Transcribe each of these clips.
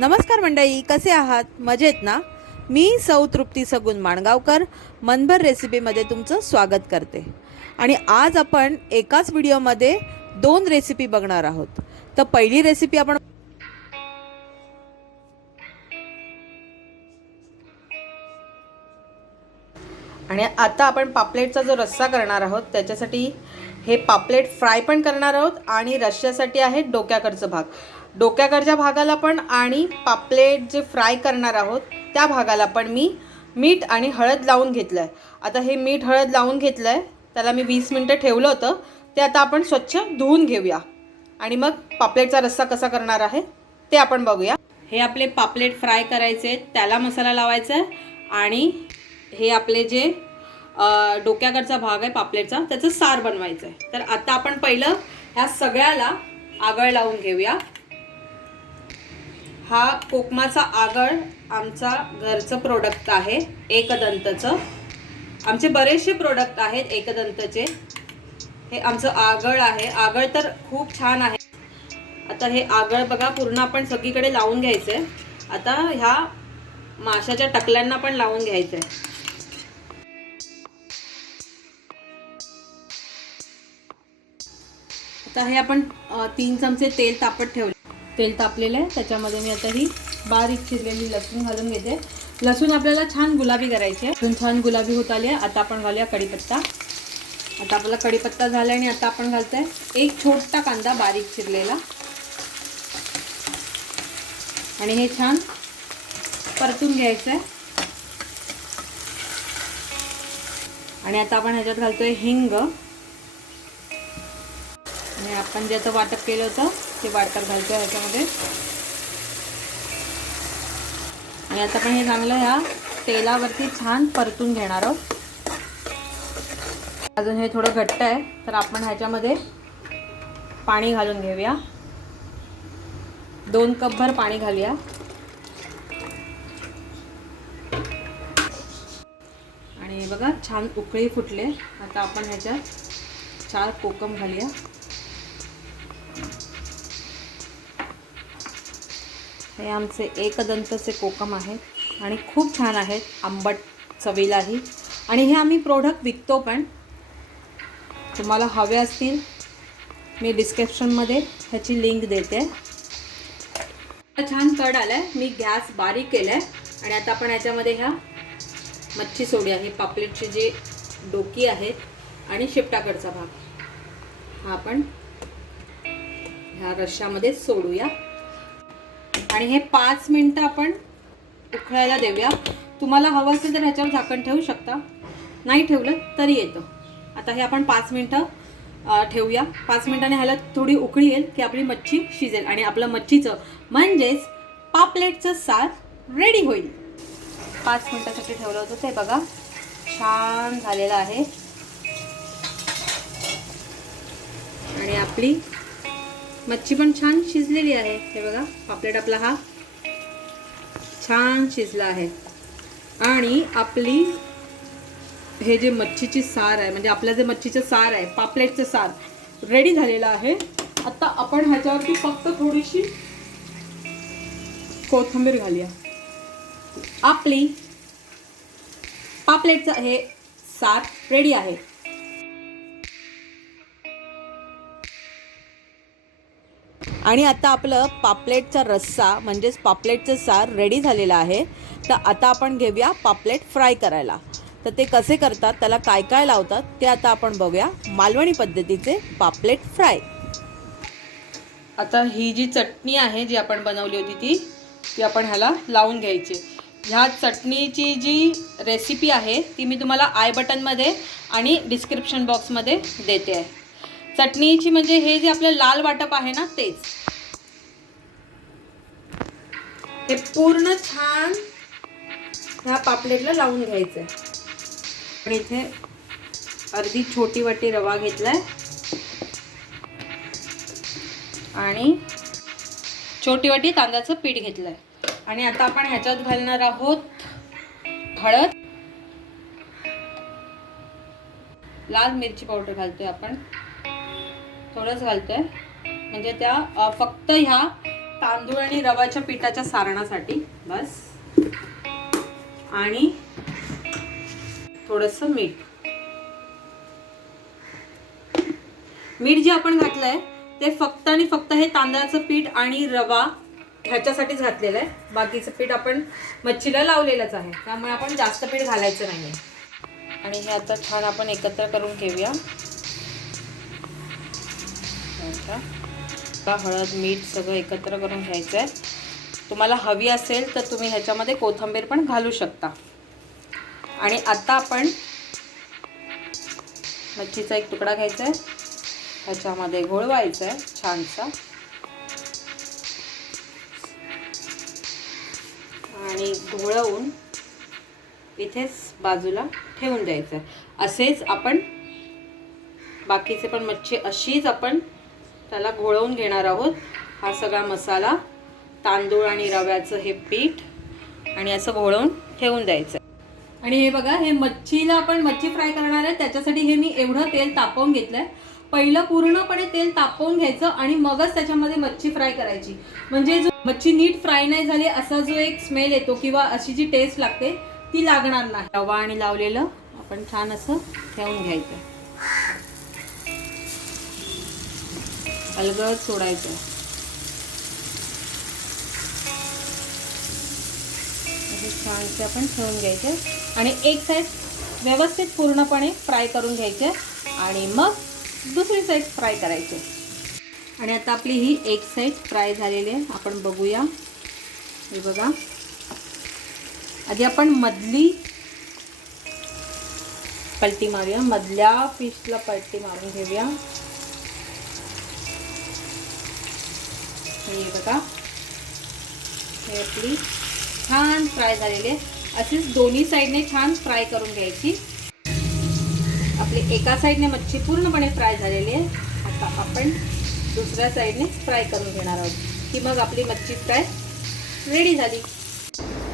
नमस्कार मंडळी, कसे आहात? मजेत ना? मी सौ तृप्ती सगुन माणगावकर मनभर रेसिपीमध्ये तुमचं स्वागत करते. आणि आज आपण एकाच व्हिडिओमध्ये 2 रेसिपी बघणार आहोत. तर पहिली रेसिपी आपण आणि आता आपण पापलेटचा जो रस्सा करणार आहोत त्याच्यासाठी हे पापलेट फ्राय पण करणार आहोत आणि रश्श्यासाठी आहे डोक्याकडचं भाग. डोक्याकडच्या भागाला पण आणि पापलेट जे फ्राय करणार आहोत त्या भागाला पण मी मीठ आणि हळद लावून घेतलं आहे. आता हे मीठ हळद लावून घेतलं आहे, त्याला मी 20 मिनटं ठेवलं होतं. ते आता आपण स्वच्छ धुवून घेऊया आणि मग पापलेटचा रस्सा कसा करणार आहे ते आपण बघूया. हे आपले पापलेट फ्राय करायचे, त्याला मसाला लावायचा आहे आणि हे आपले जे डोक्याकडचा भाग आहे पापलेटचा त्याचं सार बनवायचं आहे. तर आता आपण पहिलं ह्या सगळ्याला आगळ लावून घेऊया. हा कोकमाचा आगळ आमचा घरचं प्रोडक्ट आहे, एकदंतचं. आमचे बरेचसे प्रोडक्ट आहेत एकदंतचे. हे आमचं आगळ आहे. आगळ तर खूप छान आहे. आता हे आगळ बघा पूर्ण आपण सगळीकडे लावून घ्यायचं आहे. आता ह्या माशाच्या टकल्यांना पण लावून घ्यायचं आहे. आता हे आपण 3 चमचे तेल तापत ठेवले. तेल तापलेलं आहे, त्याच्यामध्ये मी आता ही बारीक चिरलेली लसूण घालून घेते. लसूण आपल्याला छान गुलाबी करायची आहे. लसूण छान गुलाबी होत आली आहे. आता आपण घालूया कढीपत्ता. आता आपला कढीपत्ता झाला आणि आता आपण घालतोय एक छोटा कांदा बारीक चिरलेला आणि हे छान परतून घ्यायचं आहे. आणि आता आपण ह्याच्यात घालतोय हिंग आणि आपण जे आता वाटप केलं होतं ते वाटप घालतोय ह्याच्यामध्ये. आणि आता आपण हे चांगलं ह्या तेलावरती छान परतून घेणार आहोत. अजून हे थोडं घट्ट आहे तर आपण ह्याच्यामध्ये पाणी घालून घेऊया. 2 कपभर पाणी घालूया. आणि बघा छान उकळी फुटले. आता आपण ह्याच्यात 4 कोकम घालूया. हे आमचे एकदंतचे कोकम आहेत आणि खूप छान आहेत, आंबट चवीलाही. आणि हे आम्ही प्रोडक्ट विकतो पण. तुम्हाला हवे असतील मी डिस्क्रिप्शनमध्ये ह्याची लिंक देते. छान तड आलाय, मी गॅस बारीक केलाय आणि आता आपण ह्याच्यामध्ये ह्या मच्छी सोडूया. ही पापलेटची जी डोकी आहेत आणि शेपटाकडचा भाग हा आपण ह्या रश्श्यामध्ये सोडूया. आणि हे 5 मिनिटं आपण उकळायला देऊया. तुम्हाला हवं असेल तर ह्याच्यावर झाकण ठेवू शकता, नाही ठेवलं तरी येतं. आता हे आपण 5 मिनिटं ठेवूया. 5 मिनिटांनी ह्याला थोडी उकळी येईल की आपली मच्छी शिजेल आणि आपलं मच्छीचं म्हणजेच पापलेटचं सार रेडी होईल. 5 मिनिटासाठी ठेवलं होतं ते बघा छान झालेलं आहे. आणि आपली मच्छी पण छान शिजलेली आहे. हे बघा पापलेट आपला हा छान शिजला आहे. आणि आपली हे जे मच्छीची सार आहे, म्हणजे आपलं जे मच्छीचं सार आहे, पापलेटचं सार रेडी झालेलं आहे. आता आपण ह्याच्यावरती फक्त थोडीशी कोथिंबीर घालूया. आपली पापलेटचं हे सार रेडी आहे. आणि आता आपलं पापलेटचा रस्सा म्हणजेच पापलेटचं सार रेडी झालेलं आहे. तर आता आपण घेऊया पापलेट फ्राय करायला. तर ते कसे करतात, त्याला काय काय लावतात ते आता आपण बघूया. मालवणी पद्धतीचे पापलेट फ्राय. आता ही जी चटणी आहे जी आपण बनवली होती ती आपण ह्याला लावून घ्यायची. ह्या चटणीची जी रेसिपी आहे ती मी तुम्हाला आय बटनमध्ये आणि डिस्क्रिप्शन बॉक्समध्ये देते आहे. चटणीची म्हणजे हे जे आपलं लाल वाटप आहे ना तेच. हे पूर्ण छान ह्या पापलेटला लावून घ्यायचं आहे. आणि इथे अर्धी छोटी वाटी रवा घेतलाय आणि छोटी वाटी तांदळाचं पीठ घेतलंय. आणि आता आपण ह्याच्यात घालणार आहोत हळद, लाल मिरची पावडर घालतोय आपण, थोडंच घालतोय म्हणजे त्या फक्त ह्या तांदूळ आणि रव्याच्या पिठाच्या सारणासाठी बस. आणि थोडंसं मीठ जे आपण घातलंय ते फक्त आणि फक्त हे तांदळाचं पीठ आणि रवा ह्याच्यासाठीच घातलेलं आहे. बाकीचं पीठ आपण मच्छीला लावलेलंच आहे, त्यामुळे आपण जास्त पीठ घालायचं नाही. आणि हे आता छान आपण एकत्र करून घेऊया. हळद मीठ सगळं एकत्र करून घ्यायचं आहे. तुम्हाला हवी असेल तर तुम्ही ह्याच्यामध्ये कोथिंबीर पण घालू शकता. आणि आता आपण मच्छीचा एक तुकडा घ्यायचा आहे, ह्याच्यामध्ये घोळवायचा आहे छानसा. आणि घोळवून इथेच बाजूला ठेवून द्यायचं आहे. असेच आपण बाकीचे पण मच्छी अशीच आपण त्याला घोळवून घेणार आहोत. हा सगळा मसाला, तांदूळ आणि रव्याचं हे पीठ आणि असं घोळवून ठेवून द्यायचं. आणि हे बघा, हे मच्छीला आपण मच्छी फ्राय करणार आहे, त्याच्यासाठी हे मी एवढं तेल तापवून घेतलंय. पहिलं पूर्णपणे तेल तापवून घ्यायचं आणि मगच त्याच्यामध्ये मच्छी फ्राय करायची. म्हणजे जो मच्छी नीट फ्राय नाही झाली असा जो एक स्मेल येतो किंवा अशी जी टेस्ट लागते ती लागणार नाही. रवा आणि लावलेलं आपण छान असं ठेवून घ्यायचं, अलगद सोडायचं. छानसे आपण ठेवून घ्यायचे आणि एक साईड व्यवस्थित पूर्णपणे फ्राय करून घ्यायचे आणि मग दुसरी साईड फ्राय करायचे. आणि आता आपली ही एक साईड फ्राय झालेली आहे, आपण बघूया. हे बघा, आधी आपण मधली पलटी मारूया, मधल्या फिशला पलटी मारून घेऊया. हे बघा, हे आपली छान फ्राय झालेली आहे. अशीच दोन्ही साईडने छान फ्राय करून घ्यायची. आपली एका साईडने मच्छी पूर्णपणे फ्राय झालेली आहे. आता आपण दुसऱ्या साईडने फ्राय करून घेणार आहोत की मग आपली मच्छी फ्राय रेडी झाली.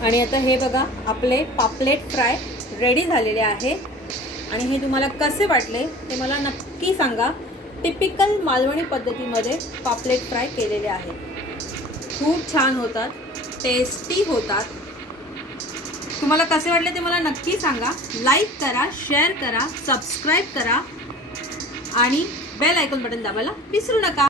आणि आता हे बघा, आपले पापलेट फ्राय रेडी झालेले आहे. आणि हे तुम्हाला कसे वाटले ते मला नक्की सांगा. टिपिकल मालवणी पद्धतीमध्ये पापलेट फ्राय केलेले आहेत. खूप छान होतात, टेस्टी होतात. तुम्हाला कसे वाटले ते मला नक्की सांगा. लाईक करा, शेअर करा, सबस्क्राईब करा आणि बेल आयकॉन बटन दाबायला विसरू नका.